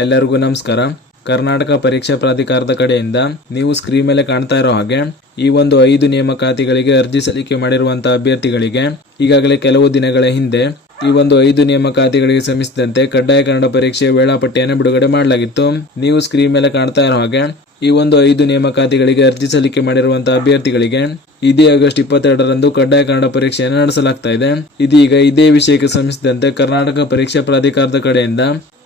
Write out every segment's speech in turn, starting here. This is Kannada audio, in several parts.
ಎಲ್ಲರಿಗೂ ನಮಸ್ಕಾರ. ಕರ್ನಾಟಕ ಪರೀಕ್ಷಾ ಪ್ರಾಧಿಕಾರದ ಕಡೆಯಿಂದ ನೀವು ಸ್ಕ್ರೀನ್ ಮೇಲೆ ಕಾಣ್ತಾ ಇರೋ ಹಾಗೆ ಈ ಒಂದು 5 ನೇಮಕಾತಿಗಳಿಗೆ ಅರ್ಜಿ ಸಲ್ಲಿಕೆ ಮಾಡಿರುವಂತಹ ಅಭ್ಯರ್ಥಿಗಳಿಗೆ ಈಗಾಗಲೇ ಕೆಲವು ದಿನಗಳ ಹಿಂದೆ ಈ ಒಂದು 5 ನೇಮಕಾತಿಗಳಿಗೆ ಸಂಬಂಧಿಸಿದಂತೆ ಕಡ್ಡಾಯ ಕನ್ನಡ ಪರೀಕ್ಷೆಯ ವೇಳಾಪಟ್ಟಿಯನ್ನು ಬಿಡುಗಡೆ ಮಾಡಲಾಗಿತ್ತು. ನೀವು ಸ್ಕ್ರೀನ್ ಮೇಲೆ ಕಾಣ್ತಾ ಇರೋ ಹಾಗೆ ಈ ಒಂದು 5 ನೇಮಕಾತಿಗಳಿಗೆ ಅರ್ಜಿ ಸಲ್ಲಿಕೆ ಮಾಡಿರುವಂತಹ ಅಭ್ಯರ್ಥಿಗಳಿಗೆ ಇದೇ ಆಗಸ್ಟ್ 22ರಂದು ಕಡ್ಡಾಯ ಕನ್ನಡ ಪರೀಕ್ಷೆಯನ್ನು ನಡೆಸಲಾಗ್ತಾ ಇದೆ. ಇದೀಗ ಇದೇ ವಿಷಯಕ್ಕೆ ಸಂಬಂಧಿಸಿದಂತೆ ಕರ್ನಾಟಕ ಪರೀಕ್ಷಾ ಪ್ರಾಧಿಕಾರದ ಕಡೆಯಿಂದ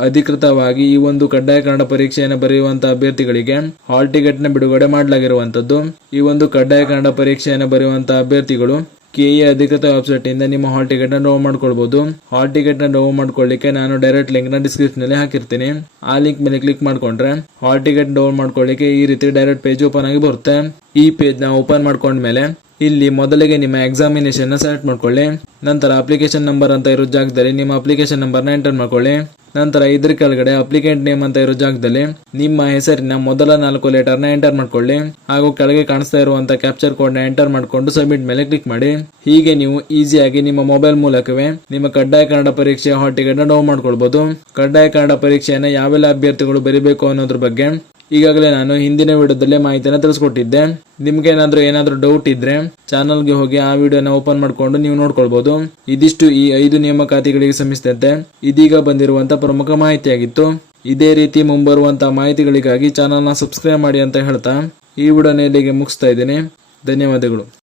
ಅಧಿಕೃತವಾಗಿ ಈ ಒಂದು ಕಡ್ಡಾಯ ಕನ್ನಡ ಪರೀಕ್ಷೆಯನ್ನು ಬರೆಯುವಂತಹ ಅಭ್ಯರ್ಥಿಗಳಿಗೆ ಹಾಲ್ ಟಿಕೆಟ್ ನ ಬಿಡುಗಡೆ ಮಾಡಲಾಗಿರುವಂತದ್ದು. ಈ ಒಂದು ಕಡ್ಡಾಯ ಕನ್ನಡ ಪರೀಕ್ಷೆಯನ್ನು ಬರೆಯುವಂತಹ ಅಭ್ಯರ್ಥಿಗಳು ಕೆಎ ಅಧಿಕೃತ ವೆಬ್ಸೈಟ್ ಇಂದ ನಿಮ್ಮ ಹಾಲ್ ಟಿಕೆಟ್ ನ ಡೌನ್ಲೋಡ್ ಮಾಡ್ಕೊಳ್ಬಹುದು. ಹಾಲ್ ಟಿಕೆಟ್ ನ ಡೌನ್ಲೋಡ್ ಮಾಡ್ಕೊಳ್ಳಿಕ್ಕೆ ನಾನು ಡೈರೆಕ್ಟ್ ಲಿಂಕ್ ನ ಡಿಸ್ಕ್ರಿಪ್ಷನ್ ನಲ್ಲಿ ಹಾಕಿರ್ತೀನಿ. ಆ ಲಿಂಕ್ ಮೇಲೆ ಕ್ಲಿಕ್ ಮಾಡ್ಕೊಂಡ್ರೆ ಹಾಲ್ ಟಿಕೆಟ್ ಡೌನ್ಲೋಡ್ ಮಾಡ್ಕೊಳ್ಳಿಕ್ಕೆ ಈ ರೀತಿ ಡೈರೆಕ್ಟ್ ಪೇಜ್ ಓಪನ್ ಆಗಿ ಬರುತ್ತೆ. ಈ ಪೇಜ್ ನ ಓಪನ್ ಮಾಡ್ಕೊಂಡ್ಮೇಲೆ ಇಲ್ಲಿ ಮೊದಲಿಗೆ ನಿಮ್ಮ ಎಕ್ಸಾಮಿನೇಷನ್ ನ ಸೆಲೆಕ್ಟ್ ಮಾಡ್ಕೊಳ್ಳಿ. ನಂತರ ಅಪ್ಲಿಕೇಶನ್ ನಂಬರ್ ಅಂತ ಇರೋ ಜಾಗದಲ್ಲಿ ನಿಮ್ಮ ಅಪ್ಲಿಕೇಶನ್ ನಂಬರ್ ನ ಎಂಟರ್ ಮಾಡ್ಕೊಳ್ಳಿ. ನಂತರ ಇದ್ರ ಕೆಳಗಡೆ ಅಪ್ಲಿಕೆಂಟ್ ನೇಮ್ ಅಂತ ಇರೋ ಜಾಗದಲ್ಲಿ ನಿಮ್ಮ ಹೆಸರಿನ ಮೊದಲ 4 ಲೆಟರ್ ನ ಎಂಟರ್ ಮಾಡ್ಕೊಳ್ಳಿ. ಹಾಗೂ ಕೆಳಗೆ ಕಾಣಿಸ್ತಾ ಇರುವಂತಹ ಕ್ಯಾಪ್ಚರ್ ಕೋಡ್ ನ ಎಂಟರ್ ಮಾಡ್ಕೊಂಡು ಸಬ್ಮಿಟ್ ಮೇಲೆ ಕ್ಲಿಕ್ ಮಾಡಿ. ಹೀಗೆ ನೀವು ಈಸಿಯಾಗಿ ನಿಮ್ಮ ಮೊಬೈಲ್ ಮೂಲಕವೇ ನಿಮ್ಮ ಕಡ್ಡಾಯ ಕನ್ನಡ ಪರೀಕ್ಷೆಯ ಹಾಲ್ ಟಿಕೆಟ್ ನ ಡೌನ್ಲೋಡ್ ಮಾಡ್ಕೊಳ್ಬಹುದು. ಕಡ್ಡಾಯ ಕನ್ನಡ ಪರೀಕ್ಷೆಯನ್ನು ಯಾವೆಲ್ಲ ಅಭ್ಯರ್ಥಿಗಳು ಬರೀಬೇಕು ಅನ್ನೋದ್ರ ಬಗ್ಗೆ ಈಗಾಗಲೇ ನಾನು ಹಿಂದಿನ ವಿಡಿಯೋದಲ್ಲೇ ಮಾಹಿತಿಯನ್ನು ತಿಳಿಸ್ಕೊಟ್ಟಿದ್ದೆ. ನಿಮ್ಗೆ ಏನಾದ್ರೂ ಡೌಟ್ ಇದ್ರೆ ಚಾನಲ್ಗೆ ಹೋಗಿ ಆ ವಿಡಿಯೋನ ಓಪನ್ ಮಾಡ್ಕೊಂಡು ನೀವು ನೋಡ್ಕೊಳ್ಬಹುದು. ಇದಿಷ್ಟು ಈ 5 ನೇಮಕಾತಿಗಳಿಗೆ ಸಂಬಂಧಿಸಿದಂತೆ ಇದೀಗ ಬಂದಿರುವಂತಹ ಪ್ರಮುಖ ಮಾಹಿತಿಯಾಗಿತ್ತು. ಇದೇ ರೀತಿ ಮುಂಬರುವಂತಹ ಮಾಹಿತಿಗಳಿಗಾಗಿ ಚಾನಲ್ನ ಸಬ್ಸ್ಕ್ರೈಬ್ ಮಾಡಿ ಅಂತ ಹೇಳ್ತಾ ಈ ವಿಡಿಯೋನ ಇಲ್ಲಿಗೆ ಮುಗಿಸ್ತಾ ಇದ್ದೀನಿ. ಧನ್ಯವಾದಗಳು.